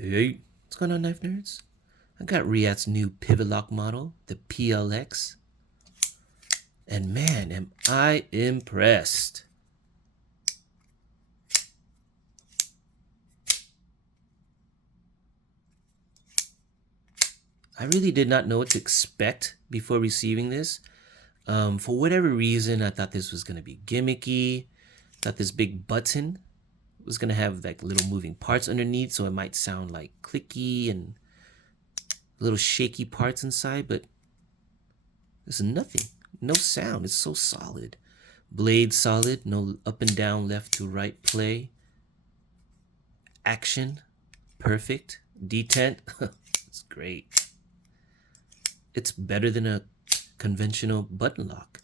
Hey, what's going on, knife nerds? I got Reate's new pivot lock model, the PL-X, and man, am I impressed. I really did not know what to expect before receiving this. For whatever reason, I thought this was going to be gimmicky. Thought this big button was going to have like little moving parts underneath, so it might sound like clicky and little shaky parts inside, but there's nothing. No sound. It's so solid. Blade solid. No up and down, left to right play. Action. Perfect. Detent. It's great. It's better than a conventional button lock.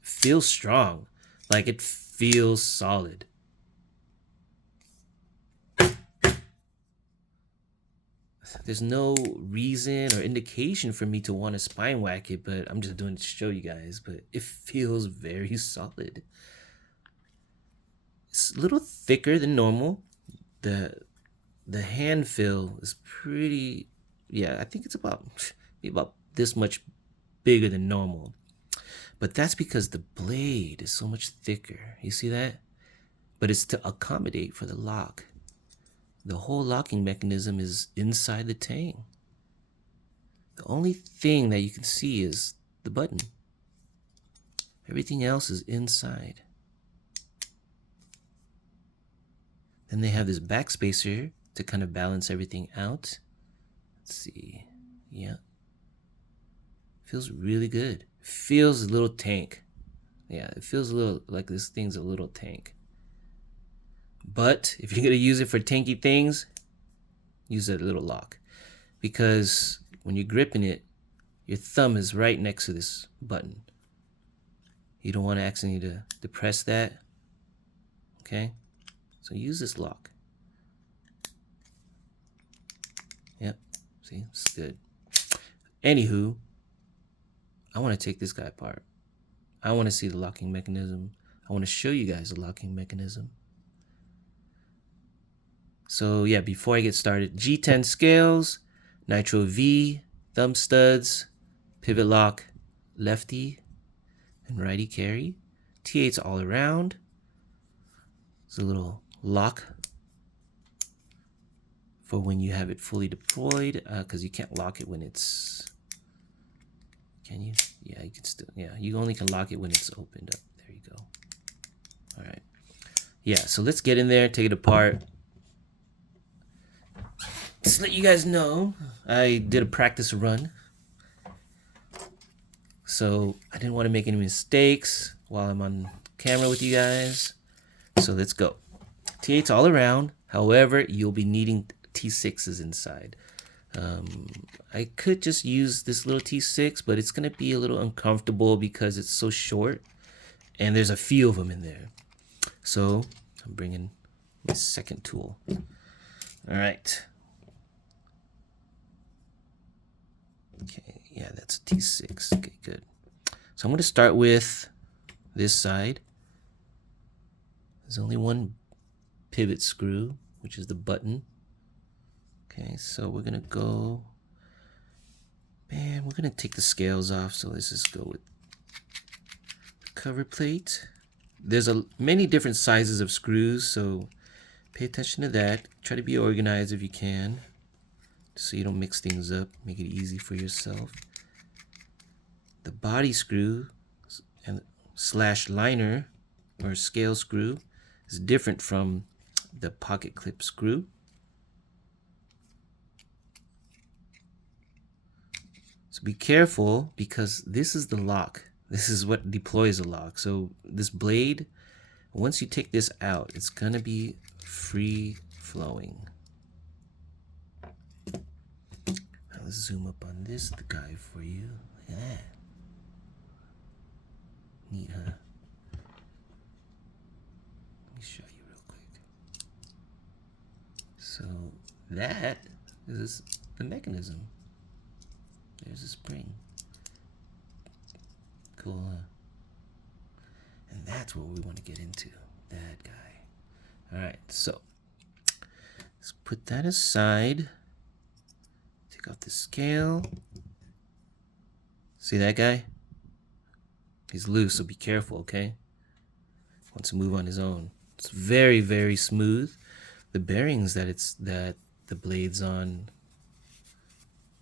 Feels strong. Like it feels solid. There's no reason or indication for me to want to spine whack it, but I'm just doing it to show you guys. But it feels very solid. It's a little thicker than normal. The hand feel is pretty, yeah, I think it's about this much bigger than normal. But that's because the blade is so much thicker. You see that? But it's to accommodate for the lock. The whole locking mechanism is inside the tang. The only thing that you can see is the button. Everything else is inside. Then they have this backspacer to kind of balance everything out. Let's see. Yeah. Feels really good. Feels a little tank. Yeah, it feels a little like this thing's a little tank. But if you're going to use it for tanky things, use a little lock. Because when you're gripping it, your thumb is right next to this button. You don't want to accidentally depress that. Okay? So use this lock. Yep. See? It's good. Anywho, I want to take this guy apart. I want to see the locking mechanism. I want to show you guys the locking mechanism. So yeah, before I get started, G10 scales, Nitro V, thumb studs, pivot lock, lefty and righty carry, T8s all around. It's a little lock for when you have it fully deployed, because you can't lock it when it's, can you? Yeah, you can still, yeah, you only can lock it when it's opened up. There you go. All right. Yeah, so let's get in there, take it apart. Just let you guys know, I did a practice run. So I didn't want to make any mistakes while I'm on camera with you guys. So let's go. T8s all around. However, you'll be needing T6s inside. I could just use this little T6, but it's going to be a little uncomfortable because it's so short and there's a few of them in there. So I'm bringing my second tool. All right. Okay, yeah, that's a T6. Okay, good. So I'm going to start with this side. There's only one pivot screw, which is the button. Okay, so we're going to go, man, we're going to take the scales off. So let's just go with the cover plate. There's many different sizes of screws, so pay attention to that. Try to be organized if you can, so you don't mix things up. Make it easy for yourself. The body screw and slash liner or scale screw is different from the pocket clip screw. So be careful because this is the lock. This is what deploys the lock. So this blade, once you take this out, it's gonna be free flowing. Now let's zoom up on this guy for you. Look at that. Neat, huh? Let me show you real quick. So that is the mechanism. There's a spring. Cool, huh? And that's what we want to get into. That guy. All right, so Let's put that aside. Take off the scale. See that guy? He's loose, so be careful, okay? Wants to move on his own. It's very, very smooth. The bearings that the blade's on,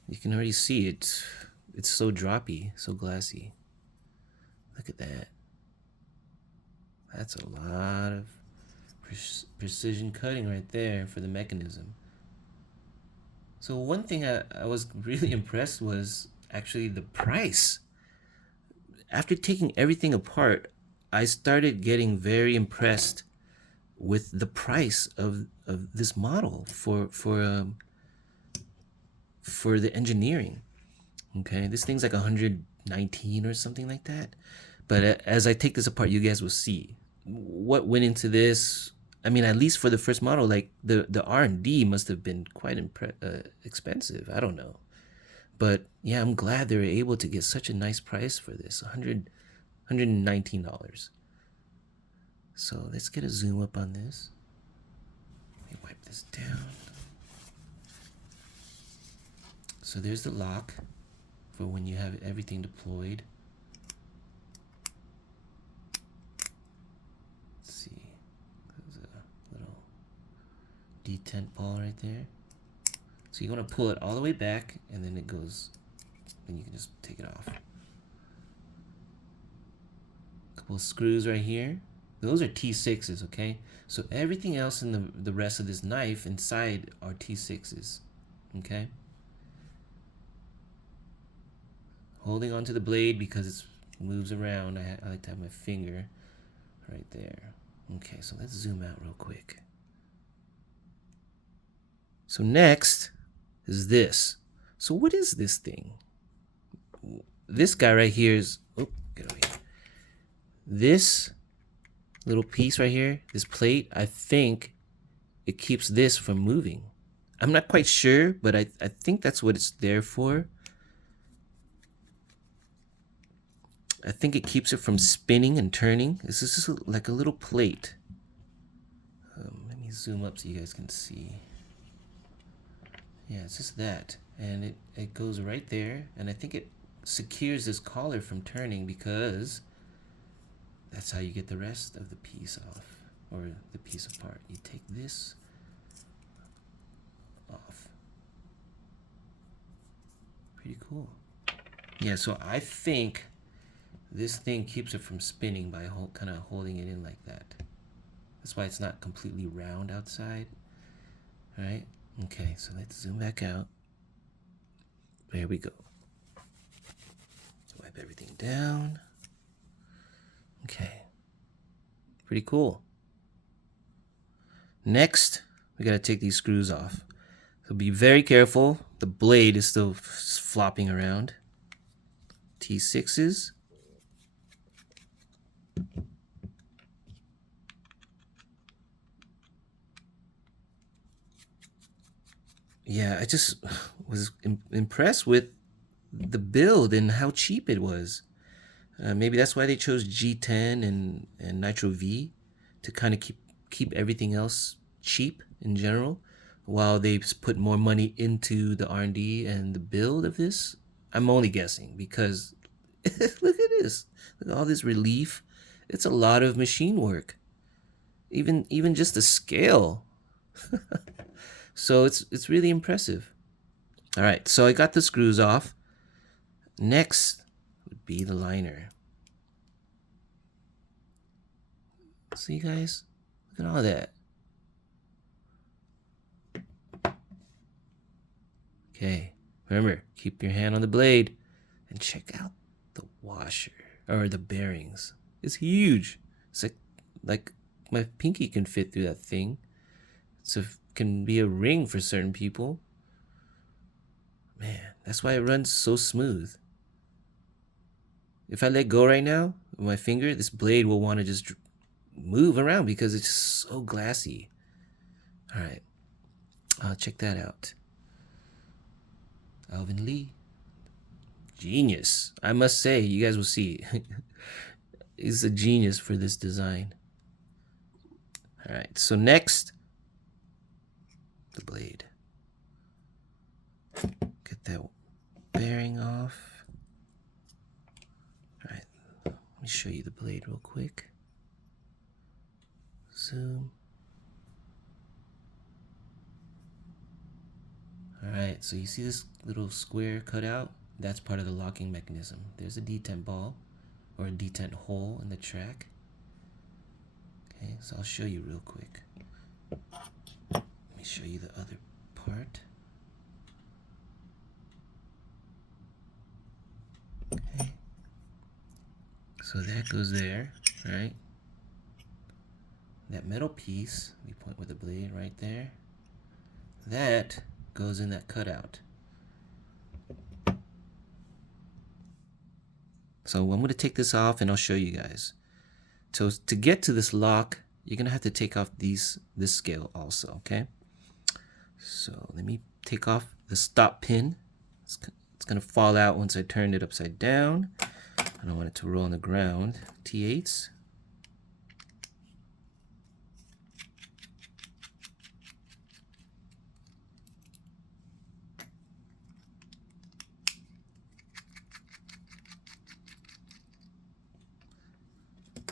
you can already see it. It's so droppy, so glassy. Look at that. That's a lot of precision cutting right there for the mechanism. So one thing I was really impressed was actually the price. After taking everything apart, I started getting very impressed with the price of this model for the engineering. Okay, this thing's like 119 or something like that. But as I take this apart, you guys will see what went into this. I mean, at least for the first model, like the R&D must have been quite expensive. I don't know. But yeah, I'm glad they were able to get such a nice price for this, $119. So let's get a zoom up on this. Let me wipe this down. So there's the lock for when you have everything deployed. Let's see, there's a little detent ball right there. So you want to pull it all the way back, and then it goes, then you can just take it off. Couple of screws right here. Those are T6s, okay? So everything else in the rest of this knife inside are T6s, okay? Holding onto the blade because it moves around. I like to have my finger right there. Okay, so let's zoom out real quick. So next is this. So what is this thing? This guy right here is, oh, get over here. This little piece right here, this plate, I think it keeps this from moving. I'm not quite sure, but I think that's what it's there for. I think it keeps it from spinning and turning. This is just like a little plate. Let me zoom up so you guys can see. Yeah, it's just that. And it goes right there. And I think it secures this collar from turning because that's how you get the rest of the piece off, or the piece apart. You take this off. Pretty cool. Yeah, so I think this thing keeps it from spinning by kind of holding it in like that. That's why it's not completely round outside. All right. Okay, so let's zoom back out. There we go. Wipe everything down. Okay. Pretty cool. Next, we gotta take these screws off. So be very careful. The blade is still flopping around. T6s. Yeah, I just was impressed with the build and how cheap it was. Maybe that's why they chose G10 and Nitro V to kind of keep everything else cheap in general, while they put more money into the R&D and the build of this. I'm only guessing because look at this. Look at all this relief. It's a lot of machine work. Even just the scale. So it's really impressive. All right, so I got the screws off. Next would be the liner. See, guys, look at all that. Okay, remember, keep your hand on the blade and check out the washer or the bearings. It's huge. It's like my pinky can fit through that thing. Can be a ring for certain people. Man, that's why it runs so smooth. If I let go right now with my finger, this blade will want to just move around because it's just so glassy. All right, check that out. Alvin Lee, genius. I must say, you guys will see. He's a genius for this design. All right, so next, the blade. Get that bearing off. All right, let me show you the blade real quick. Zoom. All right, so you see this little square cut out? That's part of the locking mechanism. There's a detent ball or a detent hole in the track. Okay, so I'll show you real quick. Let me show you the other part. Okay, so that goes there, right? That metal piece, we point with the blade right there, that goes in that cutout. So I'm going to take this off and I'll show you guys. So to get to this lock, you're going to have to take off this scale also, okay? So let me take off the stop pin. It's going to fall out once I turn it upside down. I don't want it to roll on the ground. T8s.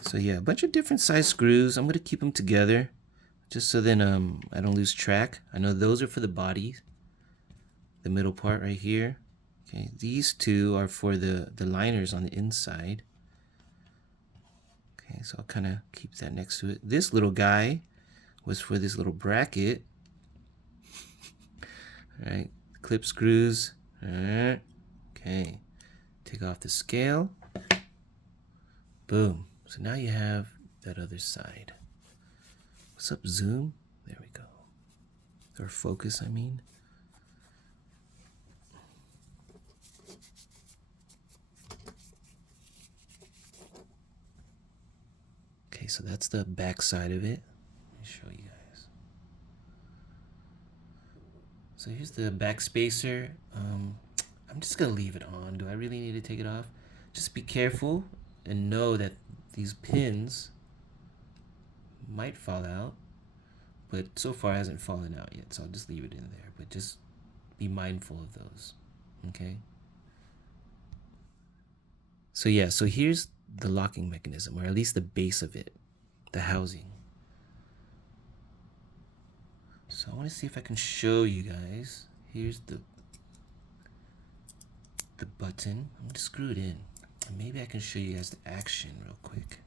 So yeah, a bunch of different size screws. I'm going to keep them together just so then I don't lose track. I know those are for the body, the middle part right here. Okay, these two are for the liners on the inside. Okay, so I'll kind of keep that next to it. This little guy was for this little bracket. All right, clip screws. All right. Okay, take off the scale. Boom. So now you have that other side. What's up, zoom? There we go. Or focus, I mean. Okay, so that's the back side of it. Let me show you guys. So here's the back spacer. I'm just gonna leave it on. Do I really need to take it off? Just be careful and know that these pins might fall out, but so far it hasn't fallen out yet, so I'll just leave it in there. But just be mindful of those, okay? So yeah, so here's the locking mechanism, or at least the base of it, the housing. So I want to see if I can show you guys. Here's the button. I'm going to screw it in. And maybe I can show you guys the action real quick.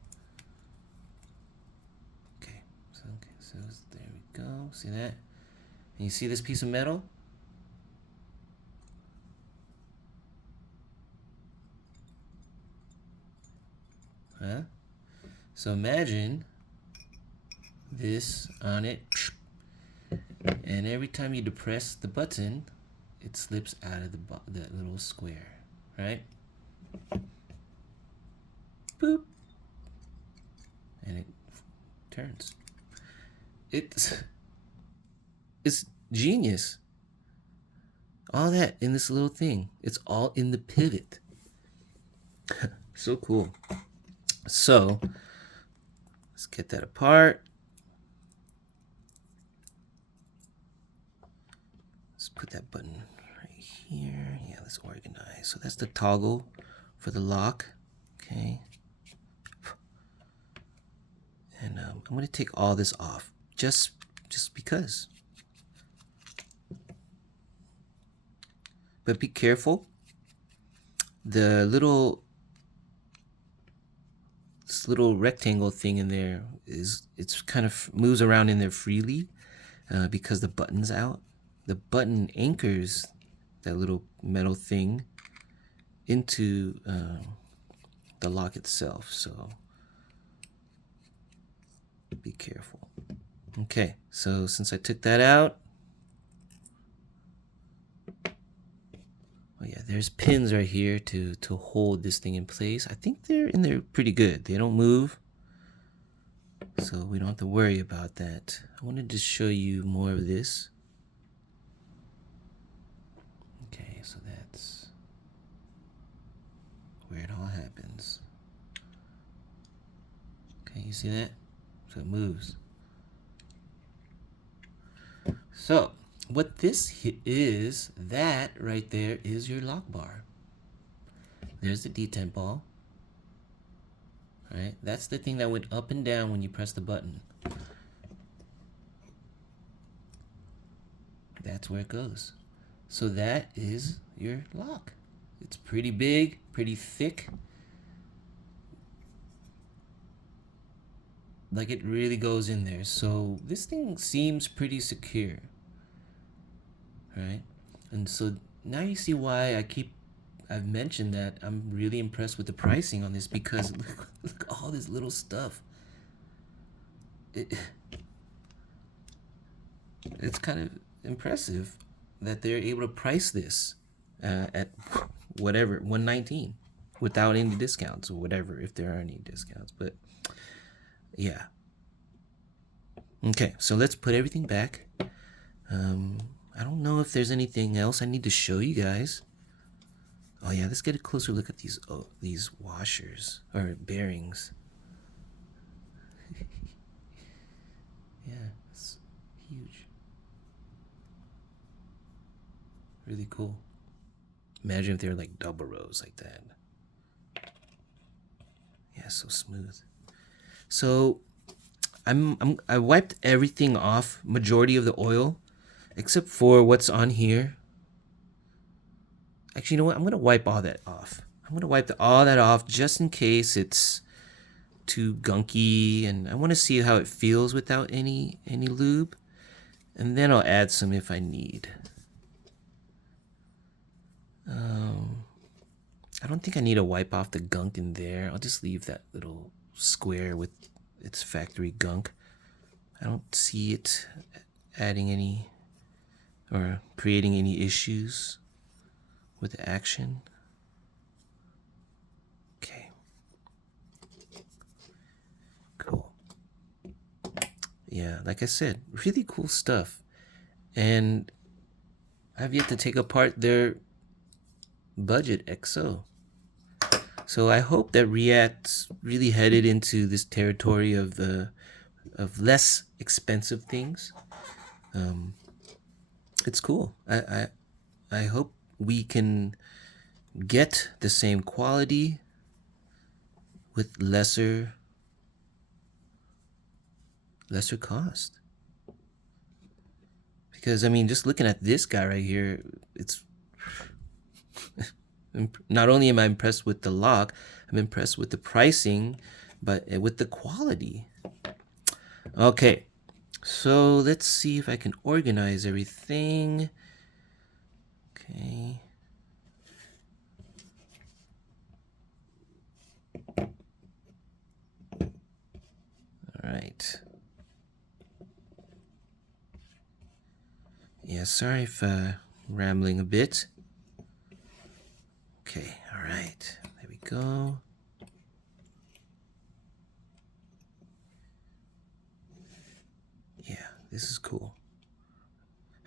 Okay, so there we go. See that? And you see this piece of metal? Huh? So imagine this on it, and every time you depress the button, it slips out of that little square, right? Boop. And it turns. It's genius. All that in this little thing. It's all in the pivot. So cool. So let's get that apart. Let's put that button right here. Yeah, let's organize. So that's the toggle for the lock. Okay. And I'm going to take all this off just because. But be careful. The this little rectangle thing in there it's kind of moves around in there freely because the button's out. The button anchors that little metal thing into the lock itself, so be careful. Okay, so since I took that out, oh yeah, there's pins right here to hold this thing in place. I think they're in there pretty good. They don't move, so we don't have to worry about that. I wanted to show you more of this. Okay, so that's where it all happens. Okay, you see that? So it moves. So what this is, that right there is your lock bar. There's the detent ball. Right? That's the thing that went up and down when you press the button. That's where it goes. So that is your lock. It's pretty big, pretty thick. Like it really goes in there. So this thing seems pretty secure. Right? And so now you see why I've mentioned that I'm really impressed with the pricing on this, because look all this little stuff. It's kind of impressive that they're able to price this at whatever, $119 without any discounts or whatever, if there are any discounts. But yeah. Okay, so let's put everything back. I don't know if there's anything else I need to show you guys. Oh yeah, let's get a closer look at these washers or bearings. Yeah, it's huge. Really cool. Imagine if they were like double rows like that. Yeah, so smooth. So I wiped everything off, majority of the oil, except for what's on here. Actually, you know what? I'm gonna wipe all that off. I'm gonna wipe all that off just in case it's too gunky, and I want to see how it feels without any lube, and then I'll add some if I need. I don't think I need to wipe off the gunk in there. I'll just leave that little square with its factory gunk. I don't see it adding any or creating any issues with the action. Okay. Cool. Yeah, like I said, really cool stuff. And I've yet to take apart their budget XO. So I hope that Reate's really headed into this territory of less expensive things. It's cool. I hope we can get the same quality with lesser cost. Because I mean, just looking at this guy right here, it's not only am I impressed with the lock, I'm impressed with the pricing, but with the quality. Okay, so let's see if I can organize everything. Okay. All right. Yeah, sorry if rambling a bit. Okay, all right. There we go. Yeah, this is cool.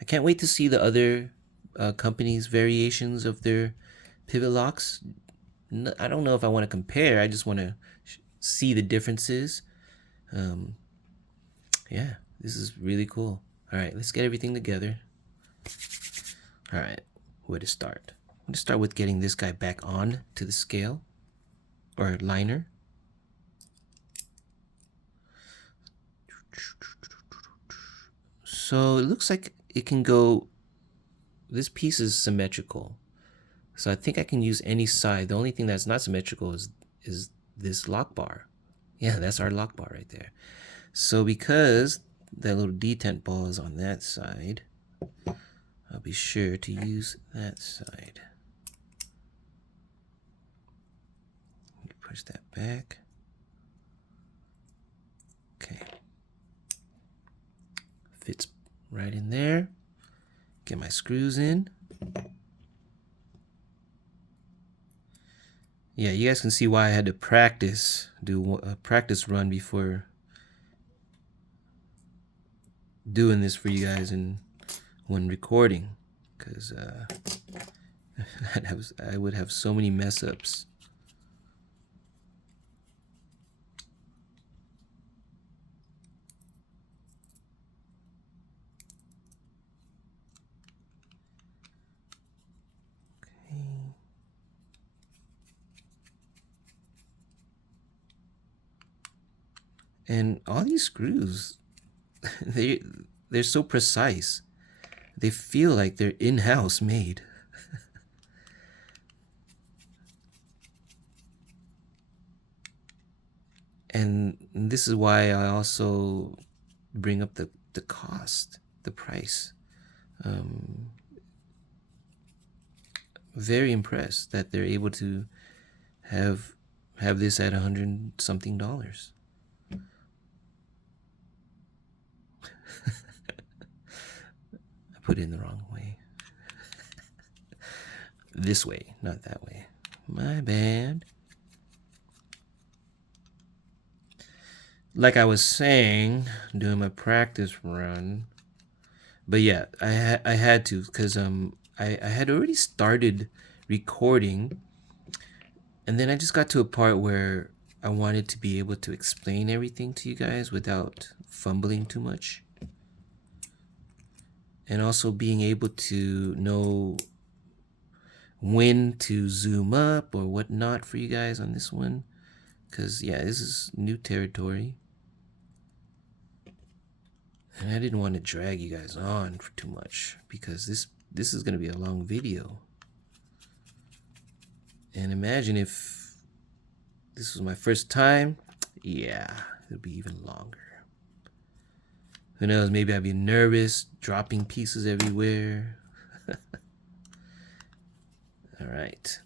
I can't wait to see the other companies' variations of their pivot locks. I don't know if I want to compare. I just want to see the differences. Yeah, this is really cool. All right, let's get everything together. All right, where to start? I'm gonna start with getting this guy back on to the scale or liner. So it looks like it can go, this piece is symmetrical. So I think I can use any side. The only thing that's not symmetrical is this lock bar. Yeah, that's our lock bar right there. So because that little detent ball is on that side, I'll be sure to use that side. Push that back. Okay. Fits right in there. Get my screws in. Yeah, you guys can see why I had to do a practice run before doing this for you guys when recording, because I would have so many mess ups. And all these screws, they're so precise. They feel like they're in-house made. And this is why I also bring up the cost, the price. Very impressed that they're able to have this at $100-something. I put it in the wrong way. This way, not that way. My bad. Like I was saying, doing my practice run. But yeah, I had to, because I had already started recording, and then I just got to a part where I wanted to be able to explain everything to you guys without fumbling too much, and also being able to know when to zoom up or whatnot for you guys on this one, because yeah, this is new territory. And I didn't want to drag you guys on for too much, because this is going to be a long video. And imagine if this was my first time, yeah, it'll be even longer. Who knows, maybe I'd be nervous, dropping pieces everywhere. All right.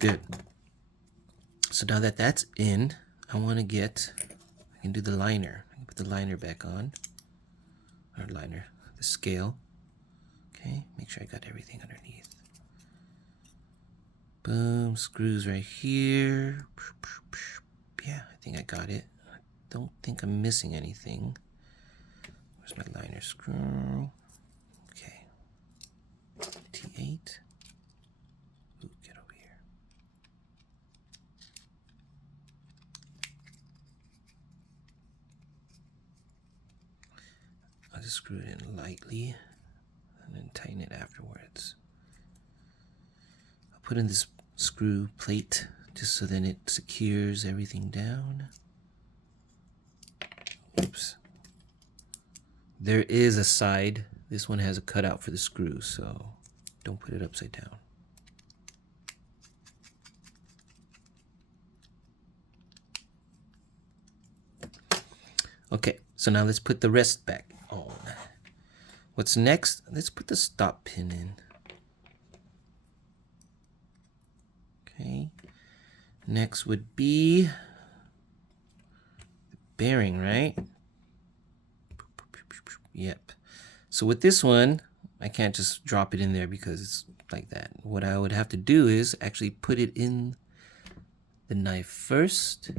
Good. So now that that's in, I want to I can do the liner. I can put the liner back on. Or liner, the scale. Okay, make sure I got everything underneath. Boom, screws right here. Yeah, I think I got it. I don't think I'm missing anything. Where's my liner screw? Okay. T8. Ooh, get over here. I'll just screw it in lightly and then tighten it afterwards. I'll put in this screw plate just so then it secures everything down. Oops. There is a side. This one has a cutout for the screw, so don't put it upside down. Okay, so now let's put the rest back on. What's next? Let's put the stop pin in. Okay. Next would be the bearing, right? Yep. So with this one, I can't just drop it in there because it's like that. What I would have to do is actually put it in the knife first.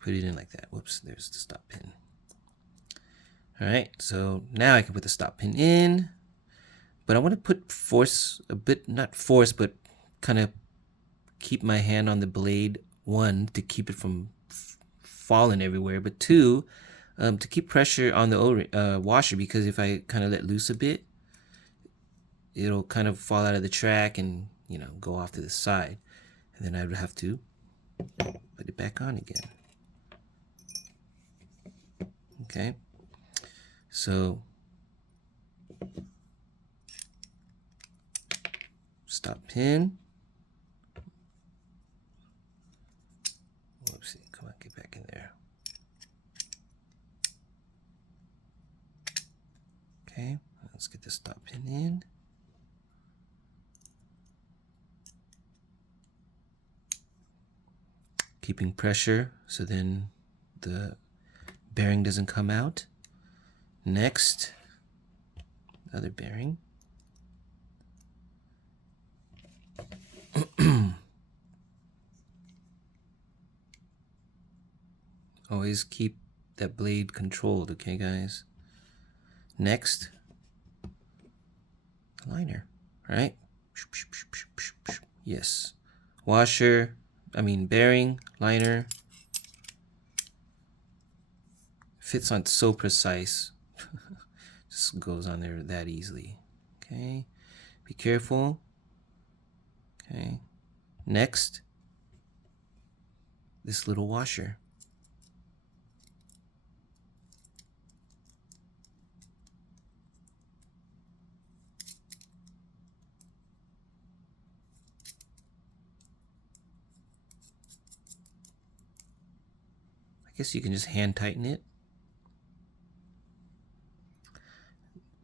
Put it in like that. Whoops, there's the stop pin. All right, so now I can put the stop pin in, but I want to put force a bit, not force, but kind of keep my hand on the blade. One, to keep it from falling everywhere, but two, to keep pressure on the washer, because if I kind of let loose a bit, it'll kind of fall out of the track and, you know, go off to the side. And then I would have to put it back on again. Okay. So stop pin. Whoopsie, come on, get back in there. Okay, let's get the stop pin in. Keeping pressure so then the bearing doesn't come out. Next, other bearing. Always keep that blade controlled, okay, guys? Next, the liner, right? Yes. Washer, bearing, liner. Fits on so precise. Just goes on there that easily. Okay, be careful. Okay, next, this little washer. I guess you can just hand tighten it.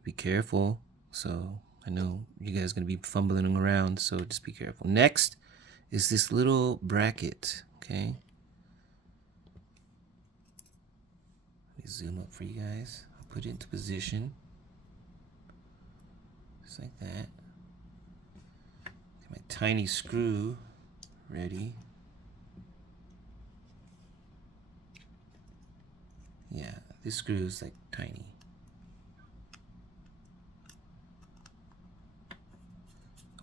Be careful. So I know you guys are going to be fumbling around, so just be careful. Next is this little bracket. Okay, let me zoom up for you guys. I'll put it into position just like that. Get my tiny screw ready. Yeah, this screw is like tiny.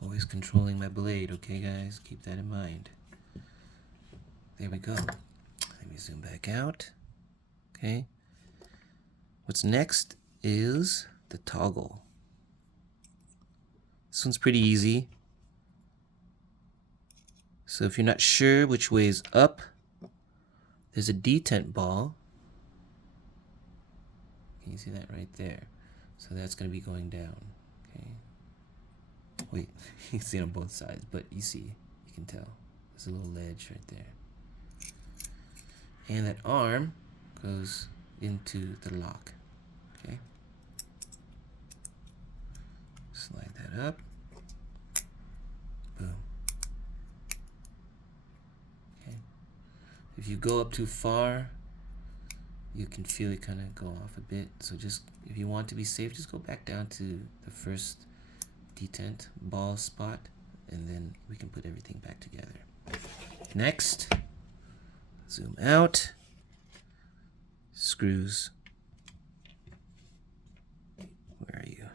Always controlling my blade, okay guys? Keep that in mind. There we go. Let me zoom back out. Okay. What's next is the toggle. This one's pretty easy. So if you're not sure which way is up, there's a detent ball. Can you see that right there? So that's going to be going down. Okay. Wait, you can see it on both sides, but you can tell. There's a little ledge right there. And that arm goes into the lock. Okay. Slide that up. Boom. Okay. If you go up too far, you can feel it kind of go off a bit. So just, if you want to be safe, just go back down to the first detent ball spot, and then we can put everything back together. Next, zoom out, screws. Where are you?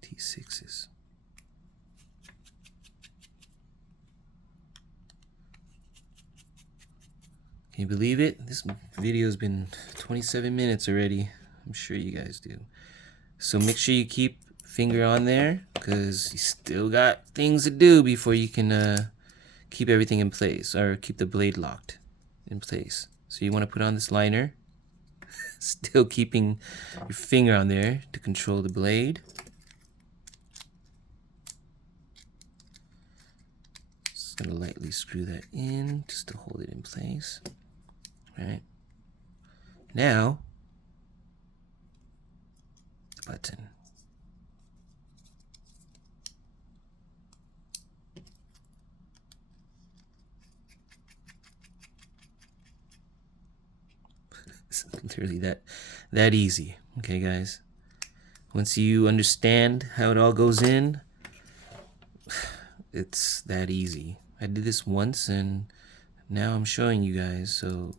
T6s. Can you believe it? This video's been 27 minutes already. I'm sure you guys do. So make sure you keep finger on there, because you still got things to do before you can keep everything in place, or keep the blade locked in place. So you want to put on this liner, still keeping your finger on there to control the blade. Just gonna lightly screw that in just to hold it in place. Right now, the button. It's literally that easy. Okay, guys. Once you understand how it all goes in, it's that easy. I did this once, and now I'm showing you guys. So,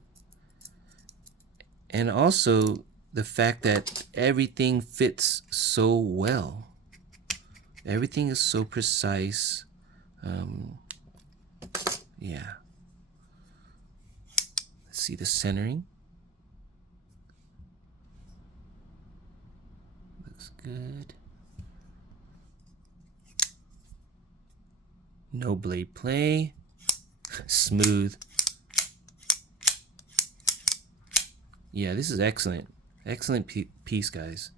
and also the fact that everything fits so well. Everything is so precise. Yeah. Let's see the centering. Looks good. No blade play. Smooth. Yeah, this is excellent. Excellent piece, guys.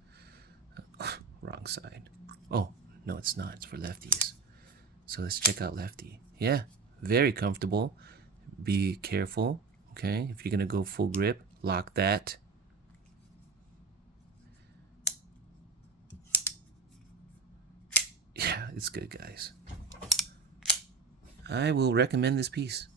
Wrong side. Oh, no, it's not. It's for lefties. So let's check out lefty. Yeah, very comfortable. Be careful, okay? If you're going to go full grip, lock that. Yeah, it's good, guys. I will recommend this piece.